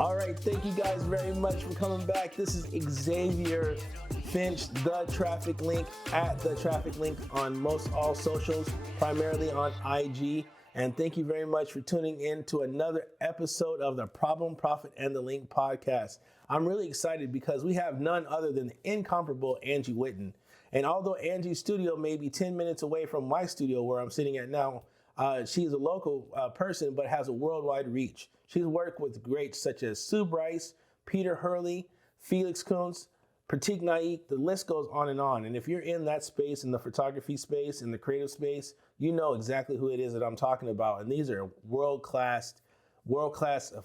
All right, thank you guys very much for coming back. This is Xavier Finch, The Traffic Link, at The Traffic Link on most all socials, primarily on IG. And thank you very much for tuning in to another episode of the Problem, Profit, and the Link podcast. I'm really excited because we have none other than the incomparable Angie Whitten. And although Angie's studio may be 10 minutes away from my studio where I'm sitting at now, she's a local person but has a worldwide reach. She's worked with greats such as Sue Bryce, Peter Hurley, Felix Kuntz, Pratik Naik, the list goes on and on. And if you're in that space, in the photography space, in the creative space, you know exactly who it is that I'm talking about. And these are world-class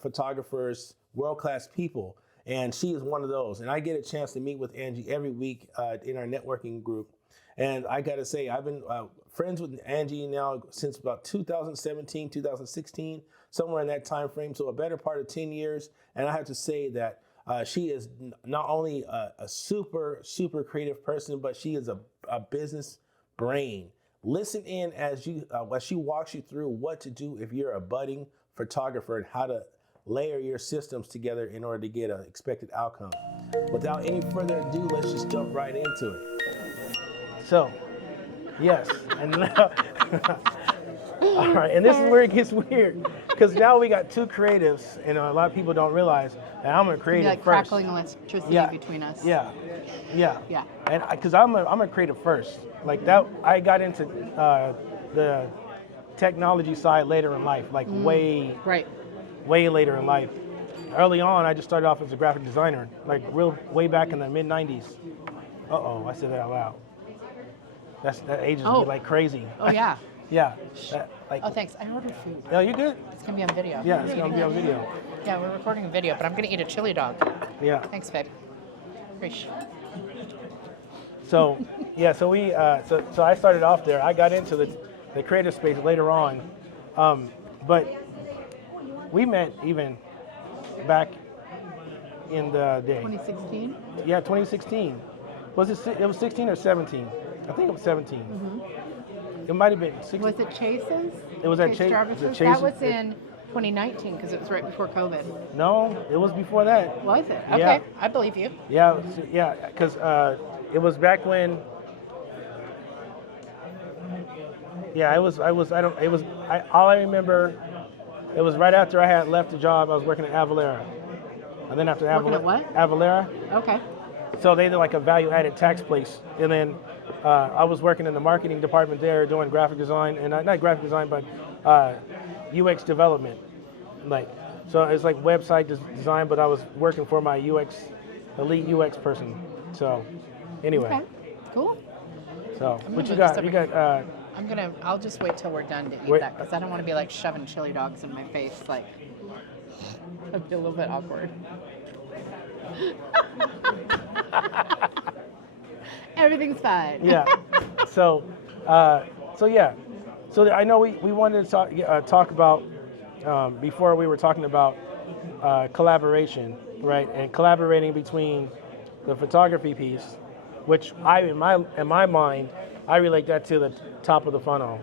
photographers, world-class people. And she is one of those. And I get a chance to meet with Angie every week in our networking group. And I got to say, I've been friends with Angie now since about 2017, 2016, somewhere in that time frame. So a better part of 10 years. And I have to say that she is not only a super, super creative person, but she is a business brain. Listen in as she walks you through what to do if you're a budding photographer and how to layer your systems together in order to get an expected outcome. Without any further ado, let's just jump right into it. So, yes, and now, all right, and this is where it gets weird, because now we got two creatives, and a lot of people don't realize that I'm a creative like first. crackling electricity between us. Yeah, Yeah. and because I'm a creative first, like that. I got into the technology side later in life, like way later in life. Early on, I just started off as a graphic designer, like way back in the mid '90s. I said that out loud. That ages me like crazy. Oh yeah. Yeah. Oh thanks. I ordered food. No, you good? It's gonna be on video. Yeah, it's gonna be on video. Yeah, we're recording a video, but I'm gonna eat a chili dog. Yeah. Thanks, babe. Appreciate. So yeah, so we so I started off there. I got into the creative space later on, but we met even back in the day. 2016. Yeah, 2016. Was it? It was 16 or 17? I think it was 17. It might have been 16. Was it Chase's? It was at Chase Chase. Jarvis's? That was in 2019 because it was right before COVID. No, it was before that. Was it? Okay, Yeah. I believe you. Yeah, because it was back when. Yeah, all I remember, it was right after I had left the job. I was working at Avalera, and then after Working at what? Avalera. Okay. So they did like a value-added tax place, and then I was working in the marketing department there, doing graphic design, and not graphic design, but UX development. So it's like website design, but I was working for my elite UX person. So anyway. Okay. Cool. So what you got? You got. I'll just wait till we're done to eat that because I don't want to be like shoving chili dogs in my face. Like, that'd be a little bit awkward. Everything's fine. Yeah. So yeah. So I know we wanted to talk about before we were talking about collaboration, right? And collaborating between the photography piece, which in my mind, I relate that to the top of the funnel,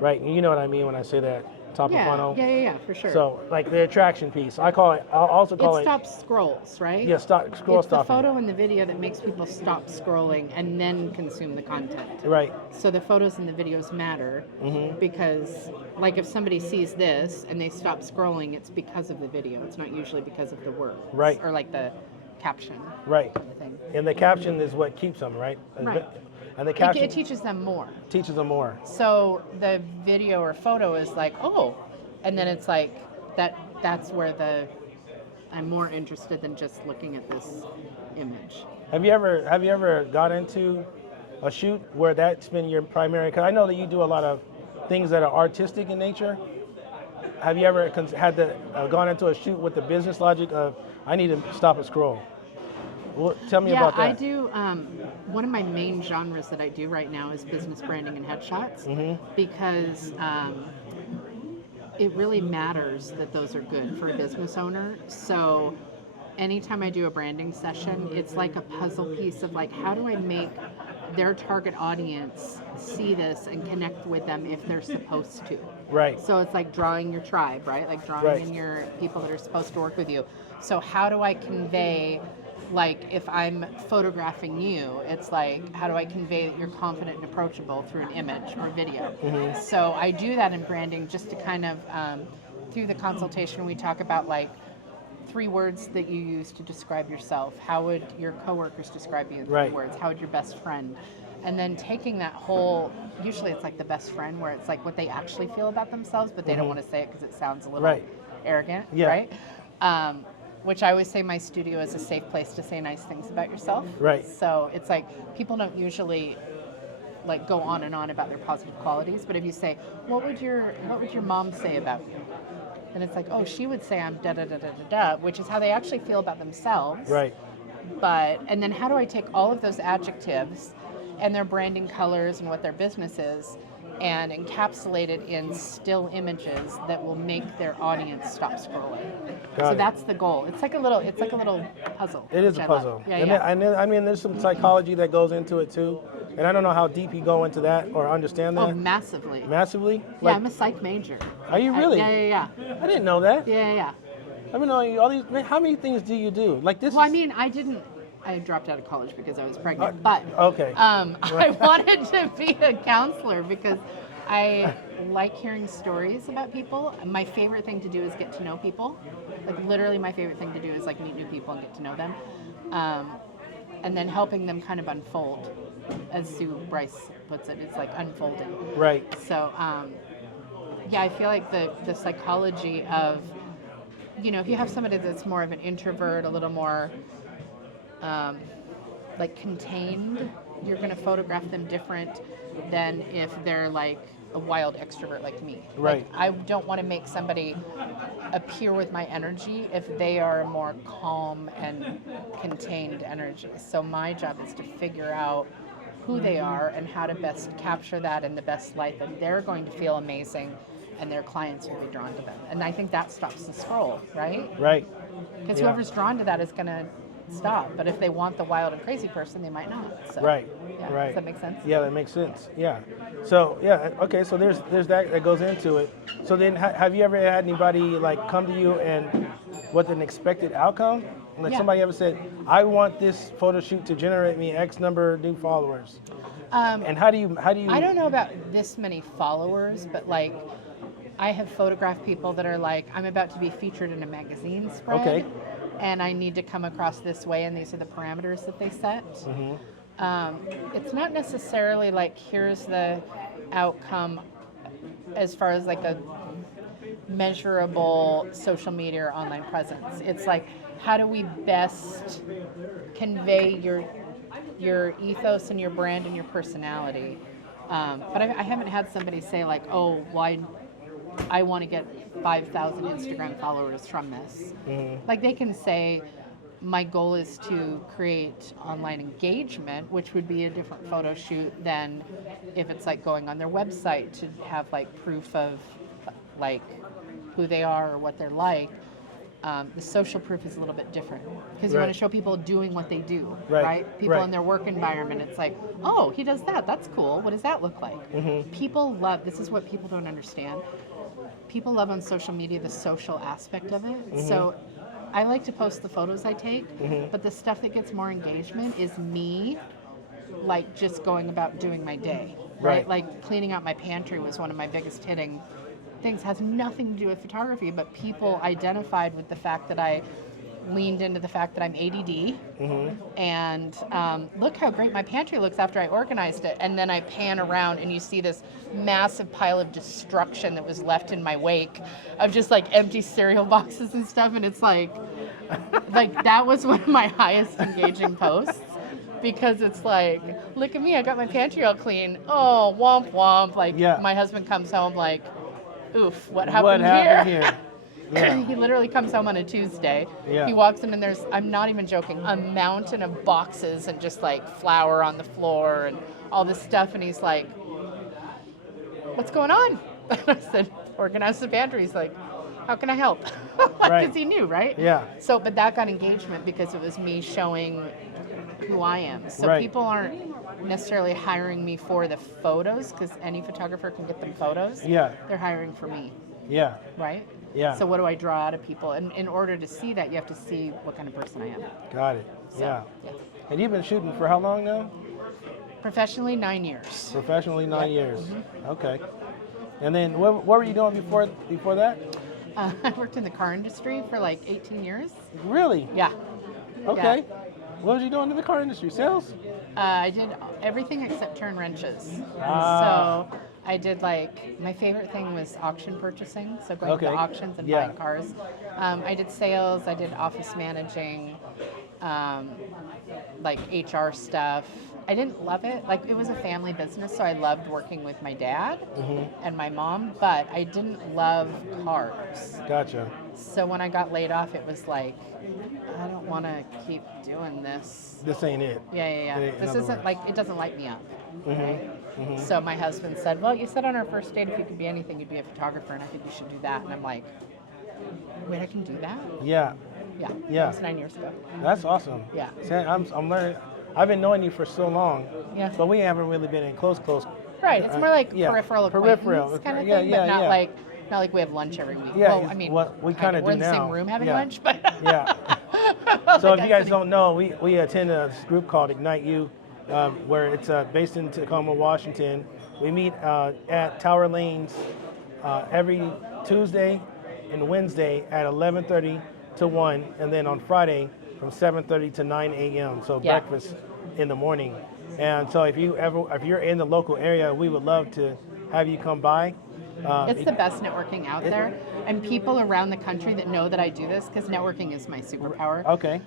right? And you know what I mean when I say that, top of funnel. Yeah, for sure. So like the attraction piece, I'll also call it. It stops scrolls, right? Yeah, scroll It's stopping. the photo and the video that makes people stop scrolling and then consume the content. Right. So the photos and the videos matter because, like, if somebody sees this and they stop scrolling, it's because of the video. It's not usually because of the words. Right. Or like the caption. Right. Kind of thing. And the caption is what keeps them, right? Right. And the caption It teaches them more. teaches them more. So the video or photo is like, oh, and then it's like that's where I'm more interested than just looking at this image. Have you ever got into a shoot where that's been your primary? Because I know that you do a lot of things that are artistic in nature. Have you ever gone into a shoot with the business logic of I need to stop and scroll? Well, tell me about that. Yeah, I do. One of my main genres that I do right now is business branding and headshots because it really matters that those are good for a business owner. So anytime I do a branding session, it's like a puzzle piece of like, how do I make their target audience see this and connect with them if they're supposed to? Right. So it's like drawing your tribe, right? Like drawing Right. in your people that are supposed to work with you. So how do I convey, like if I'm photographing you, it's like, how do I convey that you're confident and approachable through an image or video? So I do that in branding just to kind of, through the consultation, we talk about like 3 words that you use to describe yourself. How would your coworkers describe you in 3 Right. words? How would your best friend? And then taking that whole, usually it's like the best friend where it's like what they actually feel about themselves, but they don't want to say it because it sounds a little Right. arrogant, Yeah. right? Which I always say my studio is a safe place to say nice things about yourself. Right. So it's like people don't usually like go on and on about their positive qualities, but if you say, what would your mom say about you? And it's like, oh, she would say I'm da da da da da da, which is how they actually feel about themselves. Right. But, and then how do I take all of those adjectives and their branding colors and what their business is and encapsulate it in still images that will make their audience stop scrolling. Got So it. that's the goal. It's like a little puzzle. It is which a I love. puzzle. Yeah, And yeah. I mean, there's some psychology that goes into it too. And I don't know how deep you go into that or understand Oh, that. massively. Massively? Yeah, I'm a psych major. Are you really? Yeah. I didn't know that. Yeah. I've been knowing all these. Man, how many things do you do? Like this? Well, I mean, I dropped out of college because I was pregnant, but okay. I wanted to be a counselor because I like hearing stories about people. My favorite thing to do is get to know people. Like literally my favorite thing to do is like meet new people and get to know them. And then helping them kind of unfold. As Sue Bryce puts it, it's like unfolding. Right. So, yeah, I feel like the psychology of, you know, if you have somebody that's more of an introvert, a little more like contained, you're going to photograph them different than if they're like a wild extrovert like me. Right. Like, I don't want to make somebody appear with my energy if they are a more calm and contained energy. So my job is to figure out who they are and how to best capture that in the best light that they're going to feel amazing and their clients will be drawn to them. And I think that stops the scroll, right? Right. Because Yeah. whoever's drawn to that is going to stop. But if they want the wild and crazy person, they might not. So, Right. yeah. Right. Does that make sense? Yeah, that makes sense. Yeah. So yeah, okay. So there's that goes into it. So then, have you ever had anybody like come to you and with an expected outcome? Like Yeah. somebody ever said, "I want this photo shoot to generate me X number of new followers." And how do you? I don't know about this many followers, but like I have photographed people that are like, I'm about to be featured in a magazine spread. Okay. And I need to come across this way, and these are the parameters that they set. It's not necessarily like here's the outcome as far as like a measurable social media or online presence. It's like how do we best convey your ethos and your brand and your personality. But I haven't had somebody say like, oh, why I want to get 5,000 Instagram followers from this. Like they can say, my goal is to create online engagement, which would be a different photo shoot than if it's like going on their website to have like proof of like who they are or what they're like. The social proof is a little bit different because you want to show people doing what they do, right? People in their work environment. It's like, oh, he does that. That's cool. What does that look like? People love, this is what people don't understand. People love on social media the social aspect of it. So I like to post the photos I take, but the stuff that gets more engagement is me like just going about doing my day, right? Like cleaning out my pantry was one of my biggest hitting things. Has nothing to do with photography, but people identified with the fact that I leaned into the fact that I'm ADD and look how great my pantry looks after I organized it. And then I pan around and you see this massive pile of destruction that was left in my wake of just like empty cereal boxes and stuff. And it's like that was one of my highest engaging posts because it's like, look at me, I got my pantry all clean. Oh, womp womp. Like my husband comes home like, oof, what happened here? Yeah. He literally comes home on a Tuesday. Yeah. He walks in and there's, I'm not even joking, a mountain of boxes and just like flour on the floor and all this stuff. And he's like, what's going on? I said, organize the pantry. He's like, how can I help? Because he knew, right? Yeah. So, but that got engagement because it was me showing who I am. So people aren't necessarily hiring me for the photos, because any photographer can get them photos. Yeah. They're hiring for me, Yeah. right? Yeah. So what do I draw out of people? And in order to see that, you have to see what kind of person I am. Got it. So, Yeah. yeah. And you've been shooting for how long now? Professionally, 9 years. Professionally, 9 Yep. years. Okay. And then what were you doing before that? I worked in the car industry for like 18 years. Really? Yeah. Okay. Yeah. What was you doing in the car industry? Sales? I did everything except turn wrenches. Ah. So I did like, my favorite thing was auction purchasing. So going Okay. to auctions and Yeah. buying cars. I did sales, I did office managing, like HR stuff. I didn't love it. Like, it was a family business, so I loved working with my dad and my mom, but I didn't love cars. Gotcha. So when I got laid off, it was like, I don't want to keep doing this. This ain't it. Yeah. In This other isn't words. like, it doesn't light me up. Right? So my husband said, well, you said on our first date if you could be anything, you'd be a photographer, and I think you should do that. And I'm like, wait, I can do that? Yeah. Yeah. Yeah. That was 9 years ago. That's awesome. Yeah. See, I'm learning. I've been knowing you for so long. Yeah. But we haven't really been in close. Right. It's more like yeah. peripheral acquaintance kind of Yeah, thing, yeah, but not yeah. like we have lunch every week. Yeah, Well, it's I mean, what we kinda we're do in the same now. room having Yeah. lunch, but Yeah. So if you guys don't know, we attend a group called Ignite You, where it's based in Tacoma, Washington. We meet at Tower Lanes every Tuesday and Wednesday at 11:30 to 1, and then on Friday from 7:30 to 9 a.m. So Yeah. breakfast in the morning. And so if you're in the local area, we would love to have you come by. it's the best networking out there. And people around the country that know that I do this, because networking is my superpower. Okay.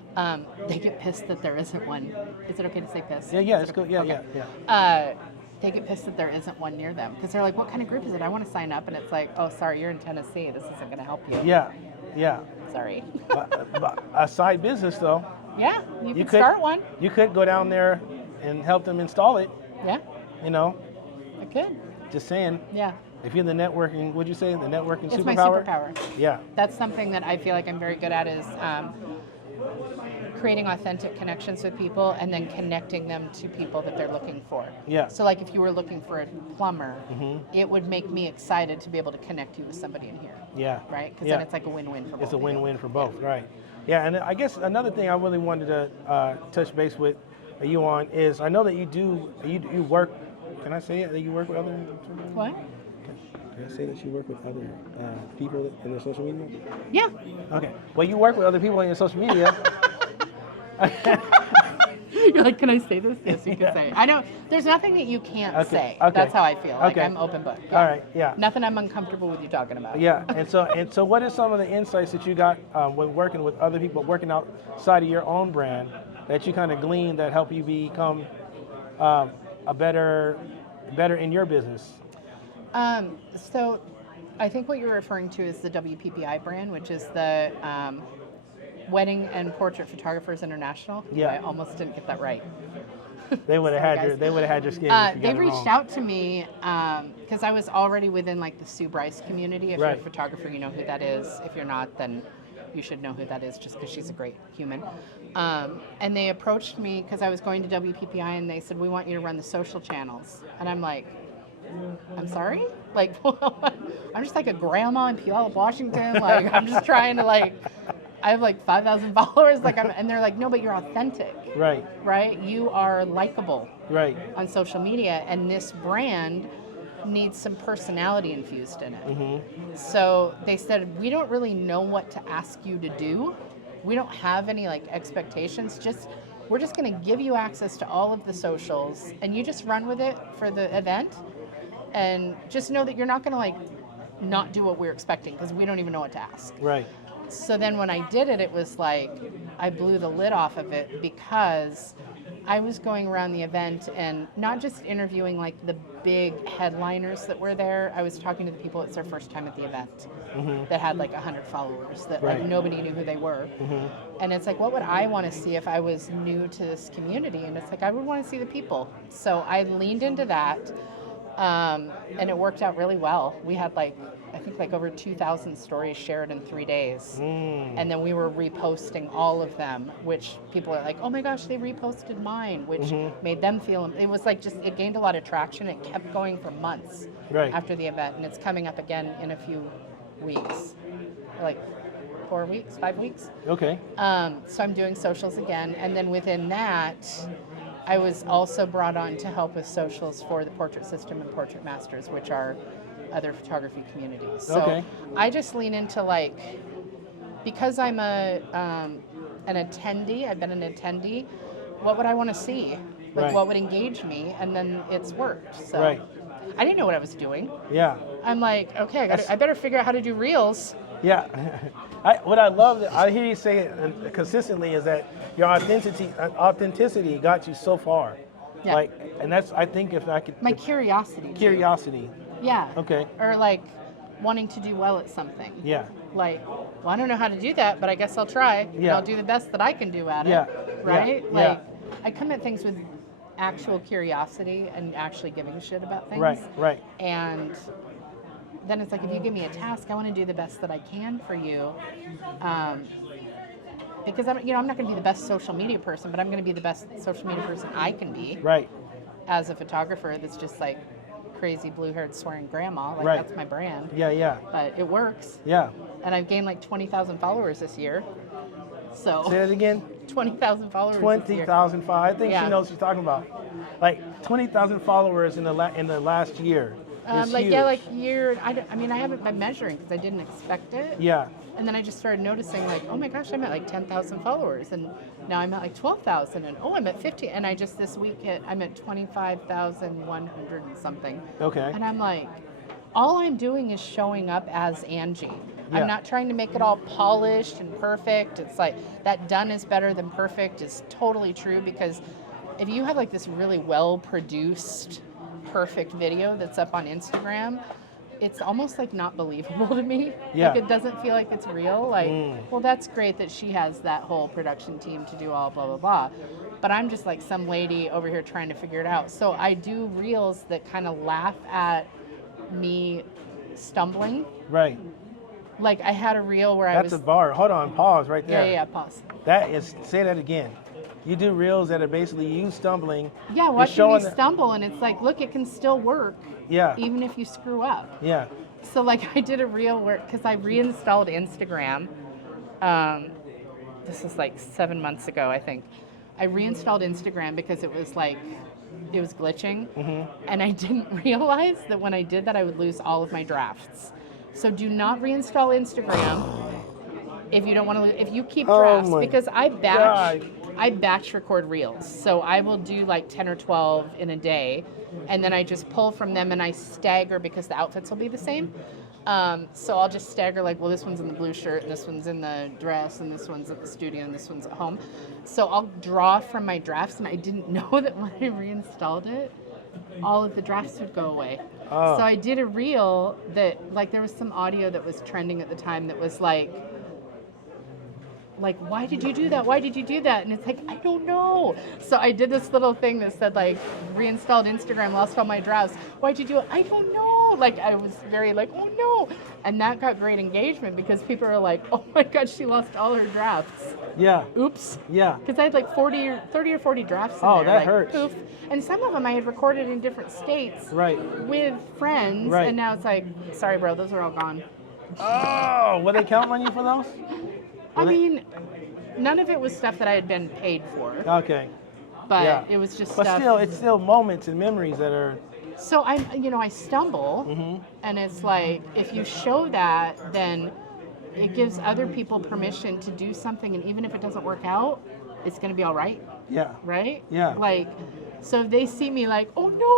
They get pissed that there isn't one. Is it okay to say pissed? Yeah, it's good. Yeah, Okay. yeah. They get pissed that there isn't one near them, because they're like, what kind of group is it? I want to sign up. And it's like, oh, sorry, you're in Tennessee. This isn't going to help you. Yeah. Sorry. But a side business though. Yeah, you could start one. You could go down there and help them install it. Yeah, You know, I could. just saying. Yeah. If you're the networking, would you say the networking It's superpower? my superpower. Yeah. That's something that I feel like I'm very good at, is creating authentic connections with people and then connecting them to people that they're looking for. Yeah. So like if you were looking for a plumber, it would make me excited to be able to connect you with somebody in here. Yeah. Right? Because Yeah. then it's like a win-win for both. It's a of you. win-win for both, right? Yeah, and I guess another thing I really wanted to touch base with you on is I know that you work. Can I say it that you work with other? What? Can I say that you work with other people in their social media? Yeah. Okay. Well, you work with other people in your social media. You're like, can I say this? Yes, you can say it. I don't. There's nothing that you can't Okay, say. okay, That's how I feel. Like okay. I'm open book. All right. Yeah. Nothing I'm uncomfortable with you talking about. Yeah, and so, what are some of the insights that you got when working with other people, working outside of your own brand, that you kind of gleaned that help you become a better in your business? So I think what you're referring to is the WPPI brand, which is the Wedding and Portrait Photographers International. Yeah. I almost didn't get that right. They would have Sorry, had your guys. they would have had your skin. if you They got it reached wrong. out to me because I was already within like the Sue Bryce community. If you're Right. a photographer, you know who that is. If you're not, then you should know who that is, just because she's a great human. And they approached me because I was going to WPPI, and they said, we want you to run the social channels. And I'm like, I'm sorry? Like, I'm just like a grandma in Puyallup, Washington. Like, I'm just trying to like, I have like 5,000 followers. Like, and they're like, no, but you're authentic, Right. right? You are likable Right. on social media, and this brand needs some personality infused in it. So they said, we don't really know what to ask you to do. We don't have any like expectations. We're just going to give you access to all of the socials, and you just run with it for the event. And just know that you're not going to like not do what we're expecting, because we don't even know what to ask. Right. So then when I did it, it was like I blew the lid off of it, because I was going around the event and not just interviewing like the big headliners that were there. I was talking to the people, it's their first time at the event, that had like 100 followers, that like Right. nobody knew who they were. And it's like, what would I want to see if I was new to this community? And it's like, I would want to see the people. So I leaned into that. And it worked out really well. We had I think over 2,000 stories shared in 3 days. And then we were reposting all of them, which people are like, oh my gosh, they reposted mine, which made them feel, it was it gained a lot of traction. It kept going for months after the event. And it's coming up again in a few weeks, 4 weeks, 5 weeks. Okay. So I'm doing socials again. And then within that, I was also brought on to help with socials for the Portrait System and Portrait Masters, which are other photography communities. So I just lean into because I'm an attendee, I've been an attendee, what would I want to see? What would engage me? And then it's worked. So I didn't know what I was doing. Yeah. I'm like, okay, I better figure out how to do reels. Yeah. What I love that I hear you say it consistently is that your authenticity got you so far. Yeah. And that's, I think, if I could. My curiosity. Curiosity. Yeah. Okay. Or wanting to do well at something. Yeah. Well, I don't know how to do that, but I guess I'll try. Yeah. And I'll do the best that I can do at it. Right? Yeah. I come at things with actual curiosity and actually giving a shit about things. Right. And then it's if you give me a task, I want to do the best that I can for you. Because I'm not going to be the best social media person, but I'm going to be the best social media person I can be. Right. As a photographer that's just crazy blue-haired swearing grandma. That's my brand. Yeah. But it works. Yeah. And I've gained 20,000 followers this year. So say that again. 20,000 followers. 20,000 followers. I think she knows what she's talking about. 20,000 followers in the last year. Year. I haven't been measuring because I didn't expect it. Yeah. And then I just started noticing oh my gosh, I'm at 10,000 followers, and now I'm at 12,000, and I'm at 50, and I just this week I'm at 25,100 and something. Okay. And I'm all I'm doing is showing up as Angie. Yeah. I'm not trying to make it all polished and perfect. It's that done is better than perfect is totally true, because if you have this really well produced perfect video that's up on Instagram, it's almost not believable to me. Yeah. It doesn't feel like it's real. Well, that's great that she has that whole production team to do all blah, blah, blah. But I'm just some lady over here trying to figure it out. So I do reels that kind of laugh at me stumbling. Right. I had a reel where That's a bar. Hold on. Pause right there. Yeah, pause. Say that again. You do reels that are basically you stumbling. Yeah, watching me stumble, and it's look, it can still work. Yeah. Even if you screw up. Yeah. So I did a reel because I reinstalled Instagram. This is 7 months ago, I think. I reinstalled Instagram because it was it was glitching, and I didn't realize that when I did that, I would lose all of my drafts. So do not reinstall Instagram if you don't want to lose. If you keep drafts, because I batch record reels. So I will do 10 or 12 in a day, and then I just pull from them and I stagger because the outfits will be the same. So I'll just stagger this one's in the blue shirt, and this one's in the dress, and this one's at the studio, and this one's at home. So I'll draw from my drafts, and I didn't know that when I reinstalled it, all of the drafts would go away. Oh. So I did a reel that there was some audio that was trending at the time that was why did you do that? Why did you do that? And it's I don't know. So I did this little thing that said reinstalled Instagram, lost all my drafts. Why'd you do it? I don't know. I was very oh no. And that got great engagement because people are oh my God, she lost all her drafts. Yeah. Oops. Yeah. Because I had 30 or 40 drafts in there. Oh, that hurts. Oof. And some of them I had recorded in different states. Right. With friends. Right. And now it's sorry bro, those are all gone. Oh, were they counting on you for those? I mean, none of it was stuff that I had been paid for. Okay. But it was just but stuff. But it's still moments and memories that are. So I stumble, and it's if you show that, then it gives other people permission to do something, and even if it doesn't work out, it's going to be all right. Yeah. Right? Yeah. So if they see me oh no,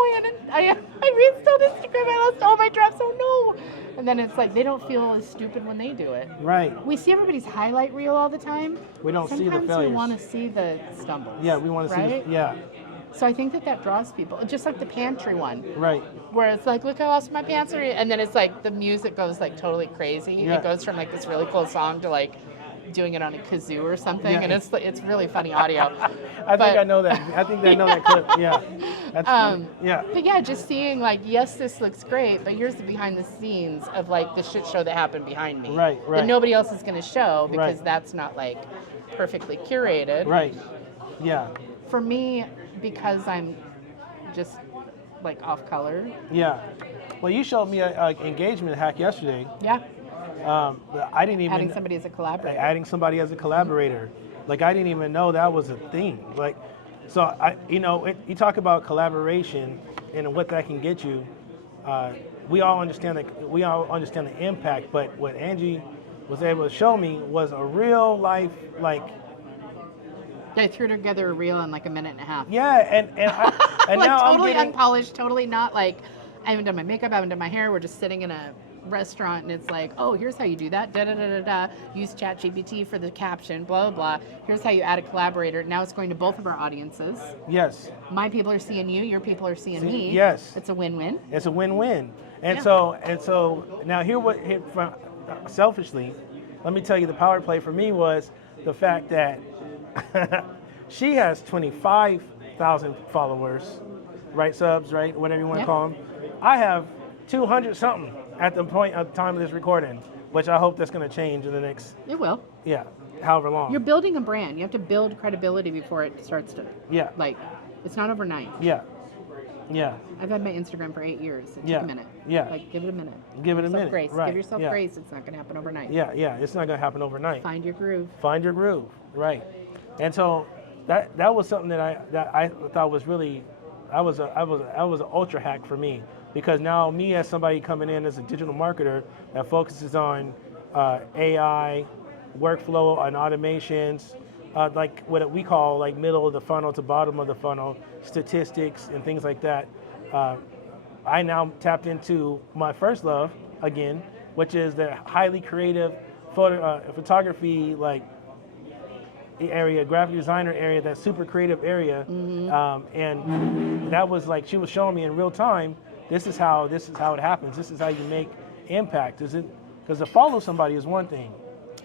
I reinstalled Instagram, I lost all my drafts, oh no. And then it's they don't feel as stupid when they do it. Right. We see everybody's highlight reel all the time. We don't see the failures. Sometimes we want to see the stumbles. Yeah, we want to see yeah. So I think that draws people, just the pantry one. Right. Where it's look, I lost my pantry, and then it's the music goes totally crazy. Yeah. It goes from this really cool song to doing it on a kazoo or something, Yeah. and it's really funny audio. I think I know that. I think I know that clip. Yeah. That's funny. Yeah. But yeah, just seeing like, yes, this looks great, but here's the behind the scenes of like the shit show that happened behind me. Right. That nobody else is going to show because Right. that's not like perfectly curated. Right. Yeah. For me, because I'm just like off color. Yeah. Well, you showed me an engagement hack yesterday. Yeah. I didn't even Adding somebody as a collaborator. Adding somebody as a collaborator. Like I didn't even know that was a thing. Like, so you talk about collaboration and what that can get you. We all understand the impact, but what Angie was able to show me was a real life like. Yeah, I threw together a reel in like a minute and a half. Yeah, and like now totally I'm getting, unpolished, totally not like I haven't done my makeup, I haven't done my hair. We're just sitting in a restaurant and it's like, oh, here's how you do that. Da da da da da. Use ChatGPT for the caption. Blah blah blah. Here's how you add a collaborator. Now it's going to both of our audiences. Yes. My people are seeing you. Your people are seeing me. Yes. It's a win-win. It's a win-win. And Yeah. so now from selfishly, let me tell you the power play for me was the fact that she has 25,000 followers, right? Subs, right? Whatever you want to Yeah. call them. I have 200 something at the time of this recording, which I hope that's going to change in the next, It will. however long. You're building a brand. You have to build credibility before it starts to. Yeah. Like, it's not overnight. Yeah. Yeah. I've had my Instagram for 8 years. It took Yeah. a minute. Yeah. Like, give it a minute. Give it a Yourself minute. Grace. Right. Give yourself Yeah. grace. It's not going to happen overnight. Yeah. It's not going to happen overnight. Find your groove. Find your groove, right? And so that was something that I thought was really, I was an ultra hack for me, because now me as somebody coming in as a digital marketer that focuses on AI, workflow, and automations, like what we call like middle of the funnel to bottom of the funnel, statistics and things like that. I now tapped into my first love again, which is the highly creative photography like area, graphic designer area, that super creative area. And that was like she was showing me in real time. This is how it happens. This is how you make impact. Because to follow somebody is one thing,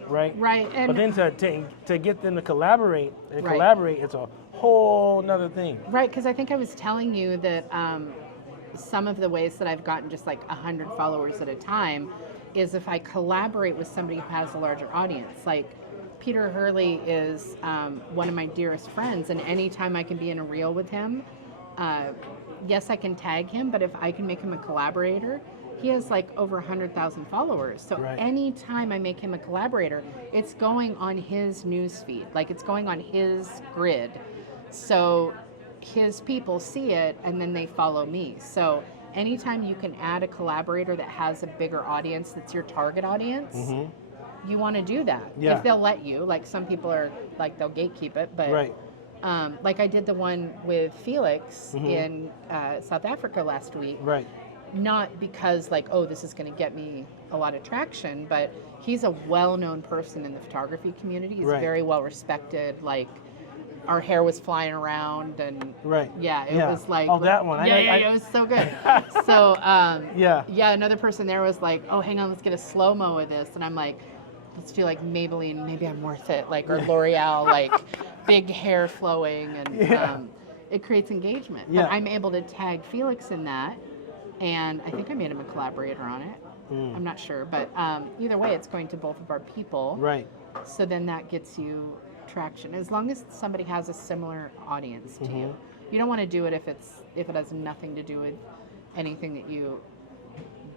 right? Right. And But then to get them to collaborate Right. it's a whole nother thing. Right, because I think I was telling you that some of the ways that I've gotten just like 100 followers at a time is if I collaborate with somebody who has a larger audience. Like Peter Hurley is one of my dearest friends, and anytime I can be in a reel with him, yes, I can tag him, but if I can make him a collaborator, he has like over 100,000 followers. So Right. anytime I make him a collaborator, it's going on his news feed, like it's going on his grid. So his people see it and then they follow me. So anytime you can add a collaborator that has a bigger audience, that's your target audience, you want to do that. Yeah. If they'll let you. Like some people are like, they'll gatekeep it, but Right. like I did the one with Felix in South Africa last week. Right. Not because like, oh, this is going to get me a lot of traction, but he's a well-known person in the photography community. He's Right. very well respected. Like our hair was flying around and Right. yeah, it was like, Oh, that one. Yeah, it was so good. So Yeah. another person there was like, oh, hang on, let's get a slow-mo of this. And I'm like, let's do like Maybelline, maybe I'm worth it. Like, or L'Oreal, like big hair flowing, and it creates engagement. Yeah. But I'm able to tag Felix in that, and I think I made him a collaborator on it. I'm not sure, but either way, it's going to both of our people. Right. So then that gets you traction, as long as somebody has a similar audience to you. You don't want to do it if it has nothing to do with anything that you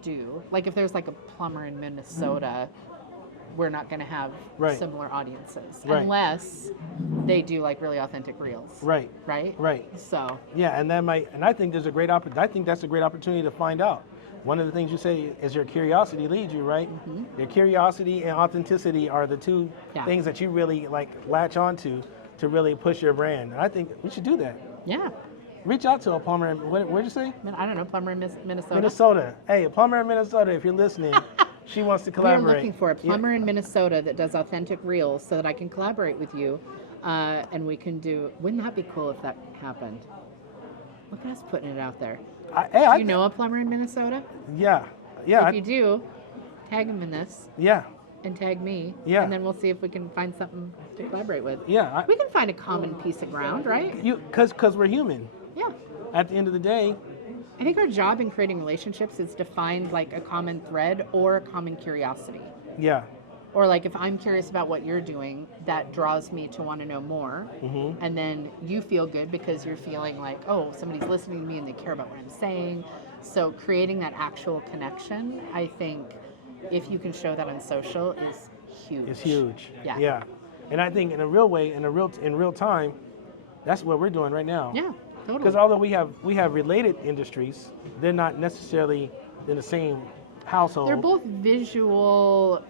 do. Like if there's like a plumber in Minnesota, we're not going to have Right. similar audiences Right. unless they do like really authentic reels. Right. Right? Right. So Yeah, and I think there's a great I think that's a great opportunity to find out. One of the things you say is your curiosity leads you, right? Your curiosity and authenticity are the two Yeah. things that you really like latch onto to really push your brand. And I think we should do that. yeah. Reach out to a plumber. What'd you say? I don't know, plumber in Minnesota. Minnesota. Hey, a plumber in Minnesota, if you're listening, she wants to We are collaborate. looking for a plumber in Minnesota that does authentic reels so that I can collaborate with you, and we can do. Wouldn't that be cool if that happened? Look at us putting it out there. Do you know a plumber in Minnesota? Yeah. Yeah. If you do, tag him in this. Yeah. and tag me. Yeah. And then we'll see if we can find something to collaborate with. Yeah. We can find a common piece of ground, right? Because we're human. Yeah. At the end of the day. I think our job in creating relationships is to find like a common thread or a common curiosity. Yeah. Or like if I'm curious about what you're doing, that draws me to want to know more. Mm-hmm. And then you feel good because you're feeling like, oh, somebody's listening to me and they care about what I'm saying. So creating that actual connection, I think if you can show that on social is huge. It's huge. Yeah. Yeah. And I think in a real way, in real time, that's what we're doing right now. Yeah, totally. Because although we have related industries, they're not necessarily in the same household. They're both visual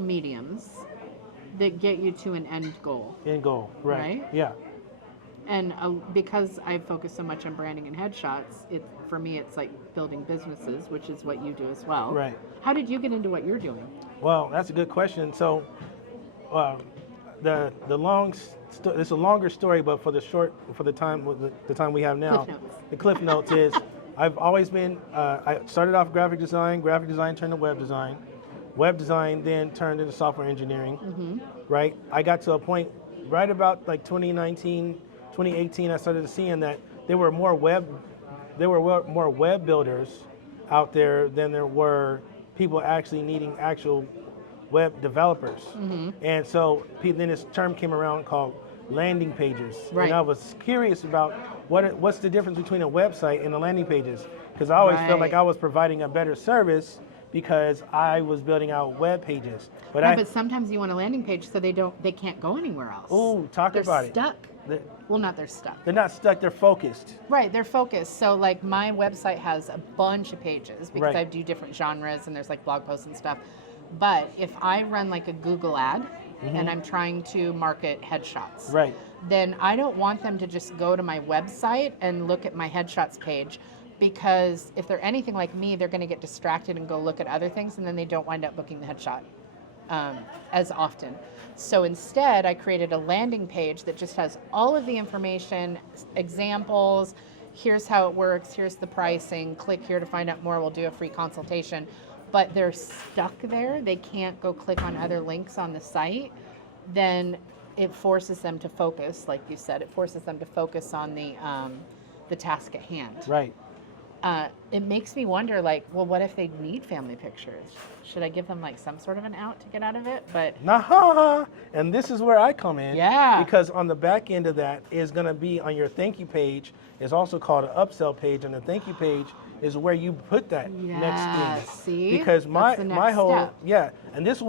mediums that get you to an end goal. End goal, right? Right? Yeah. And because I focus so much on branding and headshots, for me it's like building businesses, which is what you do as well. Right. How did you get into what you're doing? Well, that's a good question. So, it's a longer story, but for the time we have now, Cliff notes. the cliff notes is I've always been. I started off graphic design turned to web design then turned into software engineering. Mm-hmm. Right. I got to a point right about like 2019, 2018. I started seeing that there were more web builders out there than there were people actually needing actual web developers. Mm-hmm. And so then this term came around called landing pages. Right. And I was curious about what's the difference between a website and a landing pages, because I always felt like I was providing a better service because I was building out web pages. But sometimes you want a landing page so they can't go anywhere else. Oh, talk about it. They're stuck. Well, not they're stuck. They're not stuck, they're focused. Right, they're focused. So like my website has a bunch of pages because Right. I do different genres and there's like blog posts and stuff. But if I run like a Google ad and I'm trying to market headshots, Right. then I don't want them to just go to my website and look at my headshots page, because if they're anything like me, they're going to get distracted and go look at other things, and then they don't wind up booking the headshot as often. So instead, I created a landing page that just has all of the information, examples, here's how it works, here's the pricing, click here to find out more, we'll do a free consultation. But they're stuck there, they can't go click on other links on the site, then it forces them to focus, like you said, it forces them to focus on the task at hand. Right. It makes me wonder, like, well, what if they need family pictures? Should I give them like some sort of an out to get out of it? But Nah, and this is where I come in. Yeah. Because on the back end of that is going to be on your thank you page. Is also called an upsell page, and the thank you page is where you put that next thing. See? Because That's the next my whole step. and this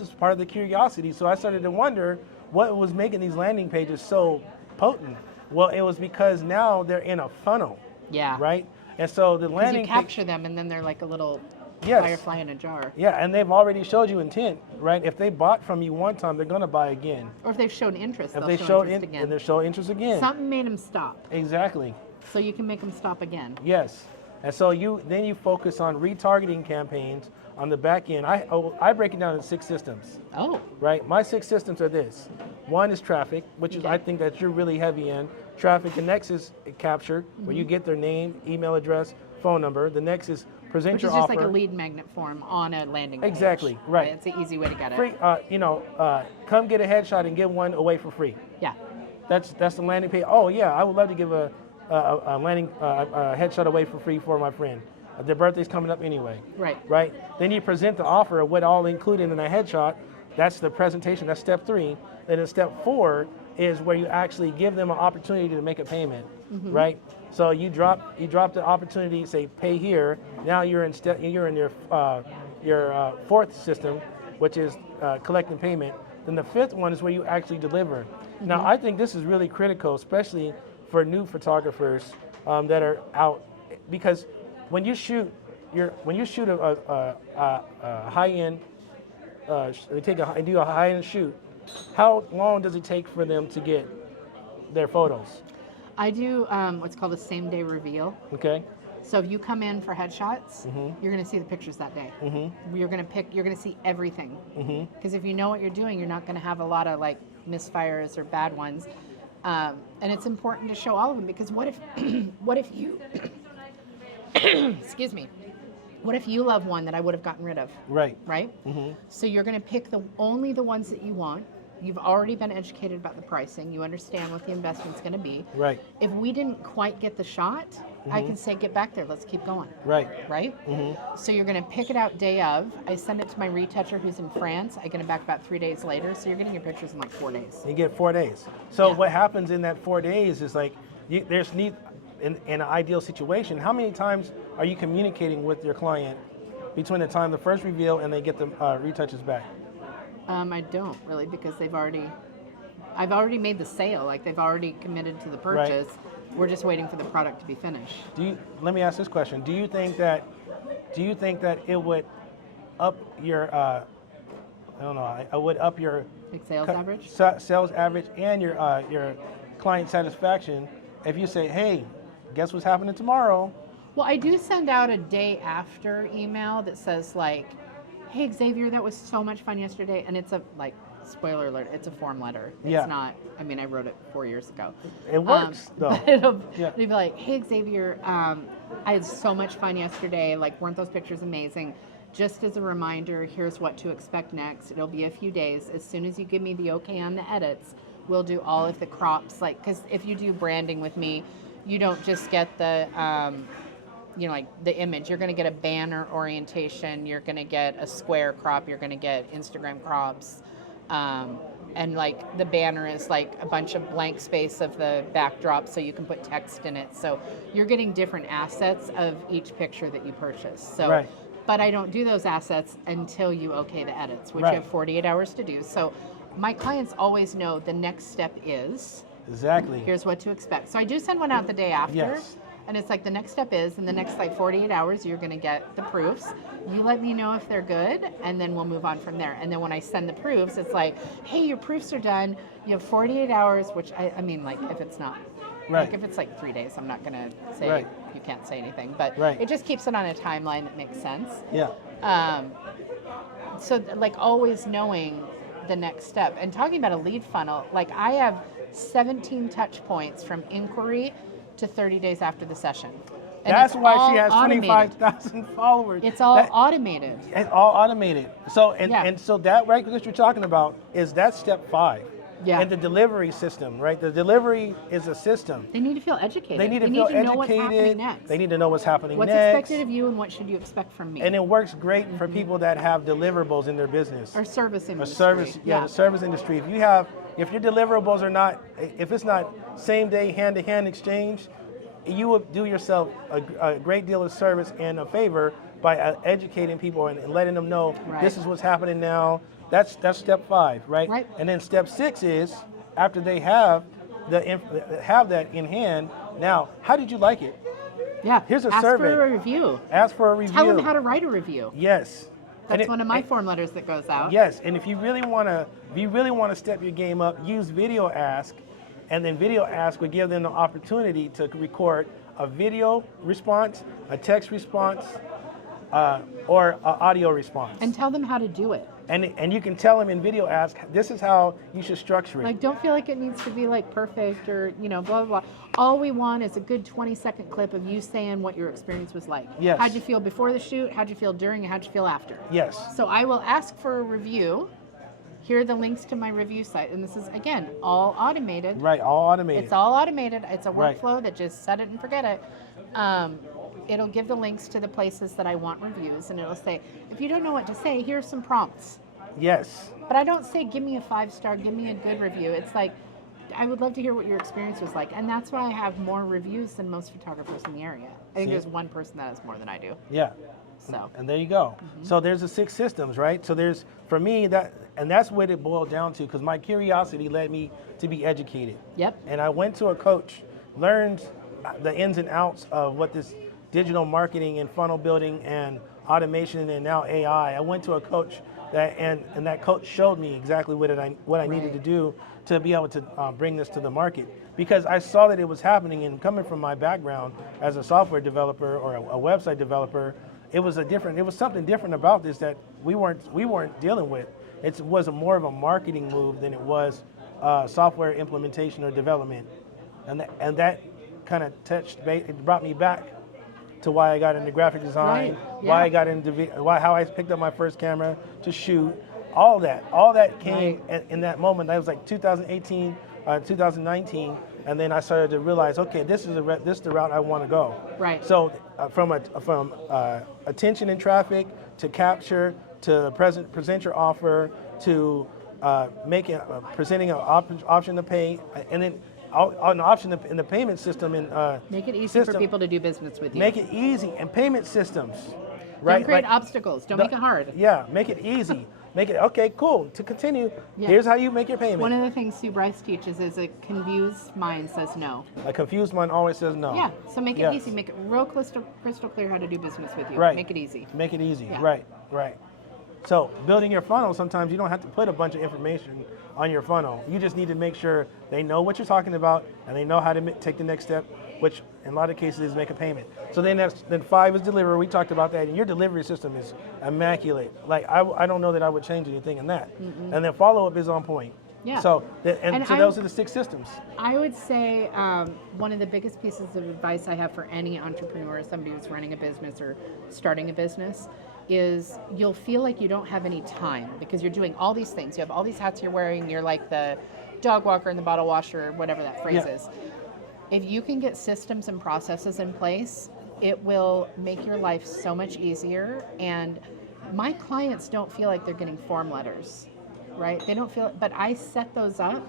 is part of the curiosity. So I started to wonder what was making these landing pages so potent. Well, it was because now they're in a funnel. Yeah. Right. And so the Because landing you capture them and then they're like a little Yes. firefly in a jar. Yeah, and they've already showed you intent, right? If they bought from you one time, they're going to buy again. Or if they've shown interest, If they'll they show showed interest again. and they show interest again. Something made them stop, Exactly. so you can make them stop again. Yes. And so you focus on retargeting campaigns on the back end. I break it down into 6 systems, Oh, right? My 6 systems are this. One is traffic, which is Okay. I think that you're really heavy in. Traffic. The next is capture, where you get their name, email address, phone number. The next is present which your is just offer. like a lead magnet form on a landing page. Exactly, right. It's an easy way to get it. Free, come get a headshot and give one away for free. Yeah. That's the landing page. Oh yeah, I would love to give a headshot away for free for my friend. Their birthday's coming up anyway. Right. Right. Then you present the offer of what all included in the headshot. That's the presentation. That's step 3. Then in step 4 is where you actually give them an opportunity to make a payment. Right. So you drop the opportunity, say pay here. Now you're in your 4th system, which is collecting payment. Then the 5th one is where you actually deliver. Now I think this is really critical, especially for new photographers that are out, because when you shoot a high end, do a high end shoot, how long does it take for them to get their photos? I do what's called a same day reveal. Okay. So if you come in for headshots, you're going to see the pictures that day. You're going to see everything. Because if you know what you're doing, you're not going to have a lot of like misfires or bad ones. And it's important to show all of them, because what if you, excuse me, What if you love one that I would have gotten rid of? Right. Right? So you're going to pick only the ones that you want. You've already been educated about the pricing. You understand what the investment's going to be. Right. If we didn't quite get the shot, I can say, get back there. Let's keep going. Right. Right? So you're going to pick it out day of. I send it to my retoucher who's in France. I get it back about 3 days later. So you're getting your pictures in like 4 days. You get 4 days. So Yeah. what happens in that 4 days is like, there's need, in an ideal situation, how many times are you communicating with your client between the time the first reveal and they get the retouches back? I don't really, because I've already made the sale. Like, they've already committed to the purchase. We're just waiting for the product to be finished. Let me ask this question. Do you think that it would up your I would up your Like sales average? sales average and your client satisfaction if you say, hey, guess what's happening tomorrow? Well, I do send out a day after email that says like, hey, Xavier, that was so much fun yesterday. And it's a, like, spoiler alert, it's a form letter. It's not, I mean, I wrote it 4 years ago. It works, though. But it'll be like, hey, Xavier, I had so much fun yesterday. Like, weren't those pictures amazing? Just as a reminder, here's what to expect next. It'll be a few days. As soon as you give me the okay on the edits, we'll do all of the crops. Like, because if you do branding with me, you don't just get the, like the image. You're going to get a banner orientation. You're going to get a square crop. You're going to get Instagram crops. And like the banner is like a bunch of blank space of the backdrop so you can put text in it. So you're getting different assets of each picture that you purchase. So, but I don't do those assets until you okay the edits, which you have 48 hours to do. So my clients always know the next step is here's what to expect. So I do send one out the day after. Yes. And it's like the next step is, in the next like 48 hours, you're going to get the proofs. You let me know if they're good, and then we'll move on from there. And then when I send the proofs, it's like, hey, your proofs are done. You have 48 hours, which I mean, like, if it's not, like if it's like 3 days, I'm not going to say you can't say anything. But it just keeps it on a timeline that makes sense. Yeah. So like always knowing the next step. And talking about a lead funnel, like I have 17 touch points from inquiry to 30 days after the session. And that's why she has automated. 25,000 followers. It's all automated. It's all automated. So and so that that you're talking about that's step 5. Yeah. In the delivery system, right? The delivery is a system. They need to feel educated. They need to feel educated. Know what's happening next. They need to know what's happening what's next. What's expected of you and what should you expect from me. And it works great for people that have deliverables in their business. Or service industry. The service industry. If your deliverables are not, if it's not same day hand-to-hand exchange, you will do yourself a great deal of service and a favor by educating people and letting them know this is what's happening now. That's step 5, right? And then step 6 is after they have that in hand. Now, how did you like it? Yeah. Here's a Ask survey. for a review. Ask for a review. Tell them how to write a review. Yes. That's one of my form letters that goes out. Yes, and if you really want to step your game up, use Video Ask, and then Video Ask would give them the opportunity to record a video response, a text response, or an audio response. And tell them how to do it. And you can tell them in Video Ask, this is how you should structure it. Like, don't feel like it needs to be like perfect or, blah, blah, blah. All we want is a good 20-second clip of you saying what your experience was like. Yes. How'd you feel before the shoot? How'd you feel during? And how'd you feel after? Yes. So I will ask for a review. Here are the links to my review site. And this is, again, all automated. Right, all automated. It's all automated. It's a workflow that just set it and forget it. It'll give the links to the places that I want reviews, and it'll say, if you don't know what to say, here's some prompts. Yes. But I don't say, give me a 5-star, give me a good review. It's like, I would love to hear what your experience was like. And that's why I have more reviews than most photographers in the area. I think there's one person that has more than I do. Yeah. So. And there you go. So there's the 6 systems, right? So there's, for me, that's what it boiled down to, because my curiosity led me to be educated. Yep. And I went to a coach, learned the ins and outs of what this digital marketing and funnel building and automation and now AI. I went to a coach and that coach showed me exactly what I needed to do to be able to bring this to the market, because I saw that it was happening. And coming from my background as a software developer or a website developer, it was something different about this that we weren't dealing with. It was more of a marketing move than it was software implementation or development, and that kind of it brought me back to why I got into graphic design, Right. why Yeah. I got into how I picked up my first camera to shoot. All that came in that moment. That was like 2018, 2019, and then I started to realize, okay, this is the route I want to go. Right. So from attention in traffic to capture to present your offer to presenting an option to pay, and then an option in the payment system and Make it easy for people to do business with you. Make it easy and payment systems, right? Don't create obstacles. Don't make it hard. Yeah, make it easy. Make it okay. Cool. To continue, here's how you make your payment. One of the things Sue Bryce teaches is a confused mind says no. A confused mind always says no. Yeah. So make it easy. Make it real crystal clear how to do business with you. Right. Make it easy. Make it easy. Yeah. Right. So building your funnel, sometimes you don't have to put a bunch of information on your funnel. You just need to make sure they know what you're talking about and they know how to take the next step, which in a lot of cases is make a payment. So then 5 is deliver. We talked about that, and your delivery system is immaculate. Like I don't know that I would change anything in that. And then follow-up is on point. Yeah. So those are the 6 systems. I would say one of the biggest pieces of advice I have for any entrepreneur, somebody who's running a business or starting a business, is you'll feel like you don't have any time because you're doing all these things. You have all these hats you're wearing. You're like the dog walker and the bottle washer, or whatever that phrase is. If you can get systems and processes in place, it will make your life so much easier. And my clients don't feel like they're getting form letters, right? They don't feel it, but I set those up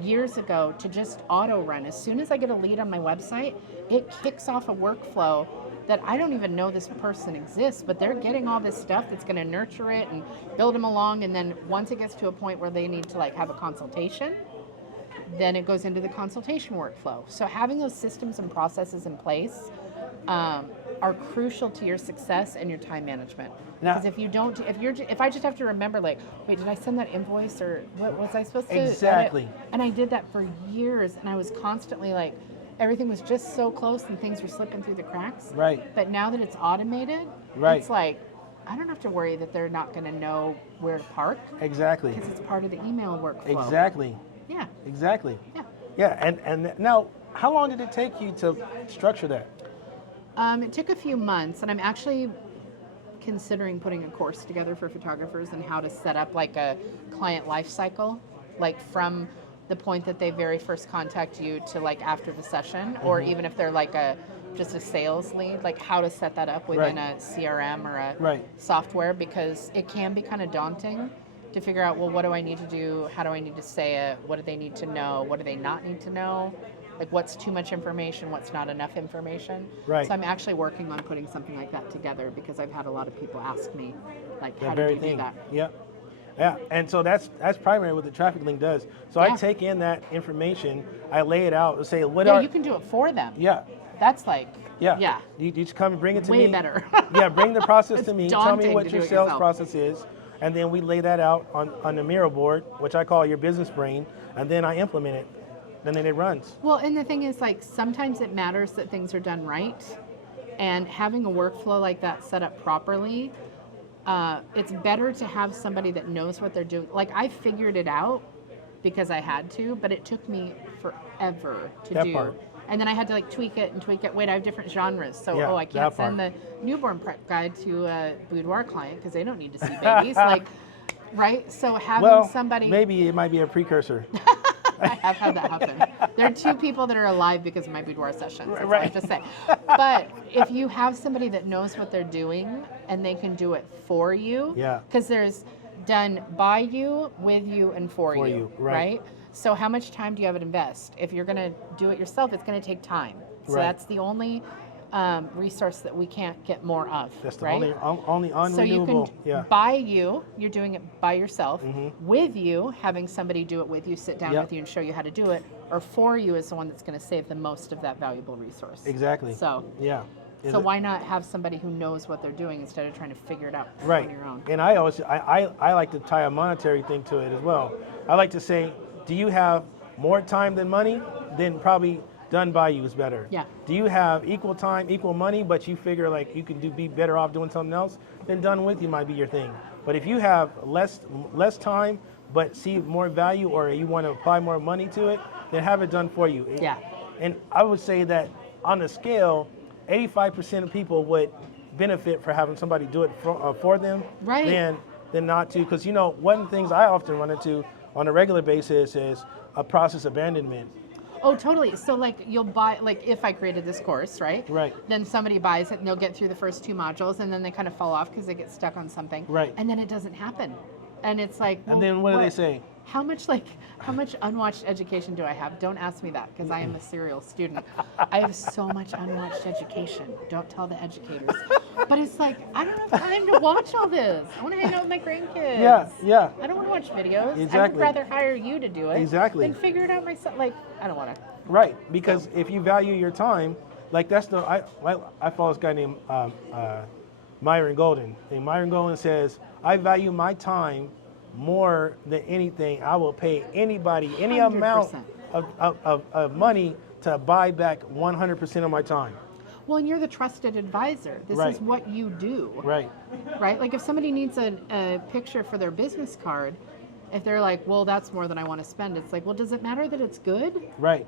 years ago to just auto run. As soon as I get a lead on my website, it kicks off a workflow that I don't even know this person exists, but they're getting all this stuff that's going to nurture it and build them along. And then once it gets to a point where they need to like have a consultation, then it goes into the consultation workflow. So having those systems and processes in place are crucial to your success and your time management. Because if I just have to remember, like, wait, did I send that invoice or what was I supposed to? Exactly. And I did that for years, and I was constantly like, everything was just so close and things were slipping through the cracks. Right. But now that it's automated, it's like, I don't have to worry that they're not going to know where to park. Exactly. Because it's part of the email workflow. Exactly. Yeah. Exactly. Yeah. Yeah, and now, how long did it take you to structure that? It took a few months, and I'm actually considering putting a course together for photographers and how to set up like a client life cycle, like from the point that they very first contact you to like after the session, or even if they're like just a sales lead, like how to set that up within a CRM or a software, because it can be kind of daunting to figure out, well, what do I need to do? How do I need to say it? What do they need to know? What do they not need to know? Like what's too much information? What's not enough information? Right. So I'm actually working on putting something like that together because I've had a lot of people ask me, like, how very did you do that? Yep. Yeah, and so that's primarily what the traffic link does. So I take in that information, I lay it out, and say you can do it for them. Yeah. That's like, yeah. You just come and bring it to me. Way better. Yeah, bring the process to me. Tell me what to your do it sales yourself. process is, and then we lay that out on the Miro board, which I call your business brain, and then I implement it, and then it runs. Well, and the thing is, like, sometimes it matters that things are done right, and having a workflow like that set up properly, it's better to have somebody that knows what they're doing. Like, I figured it out because I had to, but it took me forever to do. Part. And then I had to like tweak it. Wait, I have different genres. So, I can't send the newborn prep guide to a boudoir client because they don't need to see babies. Like, right? So having somebody. Maybe it might be a precursor. I have had that happen. There are 2 people that are alive because of my boudoir sessions. That's all I have to say. But if you have somebody that knows what they're doing and they can do it for you, because there's done by you, with you, and for you, right? So how much time do you have to invest? If you're going to do it yourself, it's going to take time. So that's the only resource that we can't get more of. That's the only unrenewable. So you can by you're doing it by yourself. With you, having somebody do it with you, sit down with you and show you how to do it. Or for you is the one that's going to save the most of that valuable resource. Exactly. So why not have somebody who knows what they're doing instead of trying to figure it out on your own? And I like to tie a monetary thing to it as well. I like to say, do you have more time than money? Then probably done by you is better. Yeah. Do you have equal time, equal money, but you figure like you can be better off doing something else? Then done with you might be your thing. But if you have less time, but see more value, or you want to apply more money to it, then have it done for you. Yeah. And I would say that on the scale, 85% of people would benefit for having somebody do it for them Right. than not to. Because, one of the things I often run into on a regular basis is a process abandonment. Oh, totally. So like you'll buy, like if I created this course, right? Right. Then somebody buys it and they'll get through the first 2 modules and then they kind of fall off because they get stuck on something. Right. And then it doesn't happen. And it's like, well, And then what do they say? How much unwatched education do I have? Don't ask me that because I am a serial student. I have so much unwatched education. Don't tell the educators. But it's like, I don't have time to watch all this. I want to hang out with my grandkids. Yeah. I don't want to watch videos. I would Exactly. rather hire you to do it. Exactly. Than figure it out myself. Like, I don't want to. Right, because if you value your time, like I follow this guy named Myron Golden. And Myron Golden says, I value my time more than anything. I will pay anybody any 100%. amount of money to buy back 100% of my time. Well, and you're the trusted advisor. This Right. is what you do. Right. Right? Like if somebody needs a picture for their business card, if they're like, well, that's more than I want to spend, it's like, well, does it matter that it's good? Right.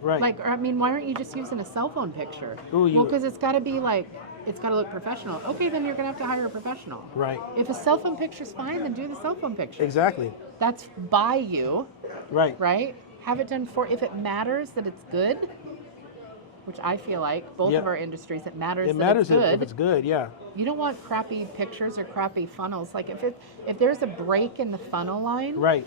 Right. Like, I mean, why aren't you just using a cell phone picture? Well, because it's got to be like, it's got to look professional. Okay, then you're going to have to hire a professional. Right. If a cell phone picture's fine, then do the cell phone picture. Exactly. That's by you, Right. right? Have it done for, if it matters that it's good, which I feel like both Yeah. of our industries, it matters It that matters it's good. if it's good, yeah. You don't want crappy pictures or crappy funnels. Like if there's a break in the funnel line, Right.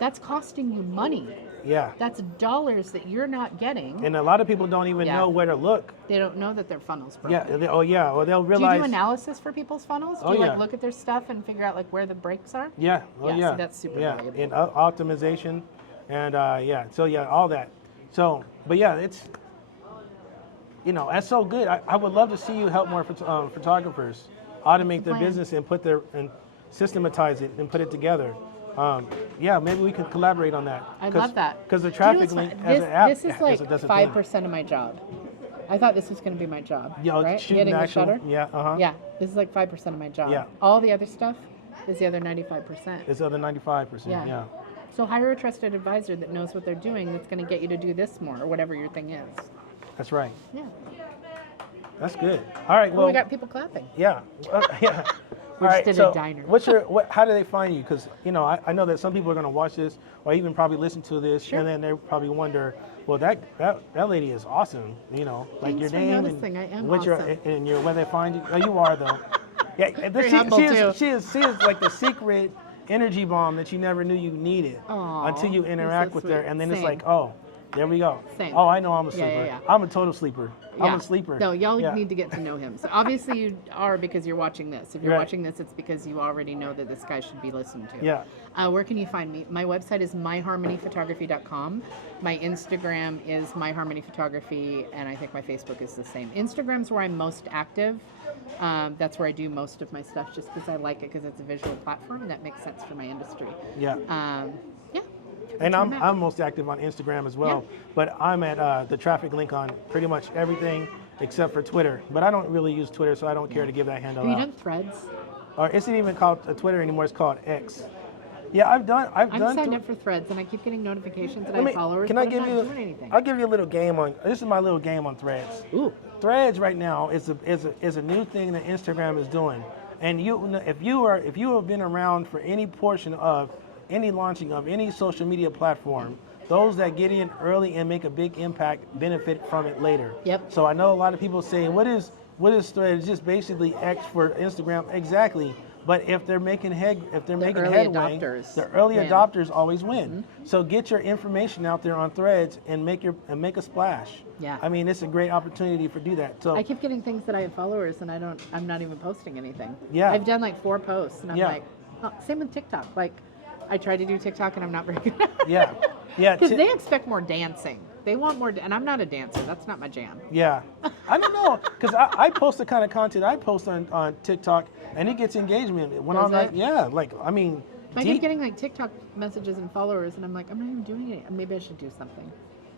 that's costing you money. Yeah. That's dollars that you're not getting. And a lot of people don't even Yeah. know where to look. They don't know that their funnel's broken. Yeah. Or they'll Do realize. you do analysis for people's funnels? Do Oh, you yeah. like look at their stuff and figure out like where the breaks are? Yeah. Oh, Yeah, yeah. so that's super yeah. valuable. And optimization, and yeah. So yeah, all that. So, but yeah, it's that's so good. I would love to see you help more photographers automate their plan. business and systematize it and put it together. Yeah, maybe we can collaborate on that. I love that. Because the Do you know traffic what's link fun? as an app This is like does a thing. 5% of my job. I thought this was going to be my job. Yeah, right? shooting Hitting the actual- shutter. yeah, uh-huh. Yeah, this is like 5% of my job. Yeah. All the other stuff is the other 95%. It's the other 95%. Yeah. Yeah. So hire a trusted advisor that knows what they're doing. That's going to get you to do this more or whatever your thing is. That's right. Yeah. That's good. All right. Well, Well, we got people clapping. yeah. Yeah. We All just right, did so a diner. how do they find you? Because I know that some people are going to watch this or even probably listen to this, Sure. and then they probably wonder, well, that lady is awesome. Like Thanks your for name noticing. I am what awesome. and where they find you. Oh, you are though. Yeah, Very humble, too. she is like the secret energy bomb that you never knew you needed Aw, until you that's interact so with her, sweet. and then it's Same. like, oh, there we go. Same. Oh, I know I'm a Yeah, sleeper. yeah, yeah. I'm a total sleeper. I'm Yeah. a sleeper. No, y'all Yeah. need to get to know him. So obviously you are because you're watching this. If you're Right. watching this, it's because you already know that this guy should be listened to. Yeah. Where can you find me? My website is myharmonyphotography.com. My Instagram is myharmonyphotography, and I think my Facebook is the same. Instagram's where I'm most active. That's where I do most of my stuff just because I like it because it's a visual platform that makes sense for my industry. Yeah. Yeah. And That's where I'm most active on Instagram as well, but I'm at the traffic link on pretty much everything except for Twitter. But I don't really use Twitter, so I don't care to give that handle Have you out. done Threads? Or it's not even called Twitter anymore. It's called X. Yeah, I've done. I'm signed up for Threads, and I keep getting notifications that I have followers. Can but I I'm give not you? doing anything. I'll give you a little game on. This is my little game on Threads. Ooh. Threads right now is a new thing that Instagram is doing, and if you have been around for any portion of any launching of any social media platform, those that get in early and make a big impact benefit from it later. Yep. So I know a lot of people say, what is Threads? It's just basically X for Instagram. Exactly. But if they're making headway, adopters the early win. adopters always win. So get your information out there on Threads and make a splash. Yeah. I mean, it's a great opportunity for do that. So I keep getting things that I have followers, and I'm not even posting anything. Yeah. I've done like 4 posts, and I'm Yeah. like, oh, same with TikTok. Like, I try to do TikTok, and I'm not very good. yeah, yeah, Because they expect more dancing. They want more, and I'm not a dancer. That's not my jam. yeah. I don't know, because I post the kind of content I post on TikTok, and it gets engagement. When Does I'm like, it? yeah, like I mean, I keep getting like TikTok messages and followers, and I'm like, I'm not even doing it. Maybe I should do something.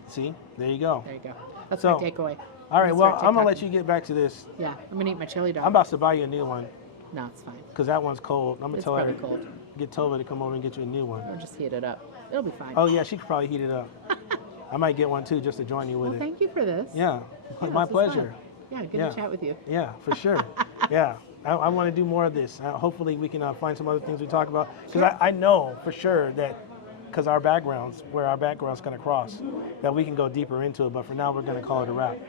see, there you go. There you go. That's So, my takeaway. All right, I'm well, gonna start I'm gonna let TikToking. you get back to this. Yeah, I'm gonna eat my chili dog. I'm about to buy you a new one, No, it's fine. because that one's cold. I'm gonna It's tell her, probably cold. get Tova to come over and get you a new one. I'll just heat it up. It'll be fine. Oh yeah, she could probably heat it up. I might get one too, just to join you with Well, it. thank you for this. Yeah, Yeah, my this was pleasure. Yeah, good to chat with you. Yeah, for sure. Yeah, I want to do more of this. Hopefully we can find some other things we talk about. Because I know for sure that, because our backgrounds, where our background's going to cross, that we can go deeper into it. But for now, we're going to call it a wrap.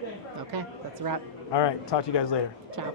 Okay, that's a wrap. All right, talk to you guys later. Ciao.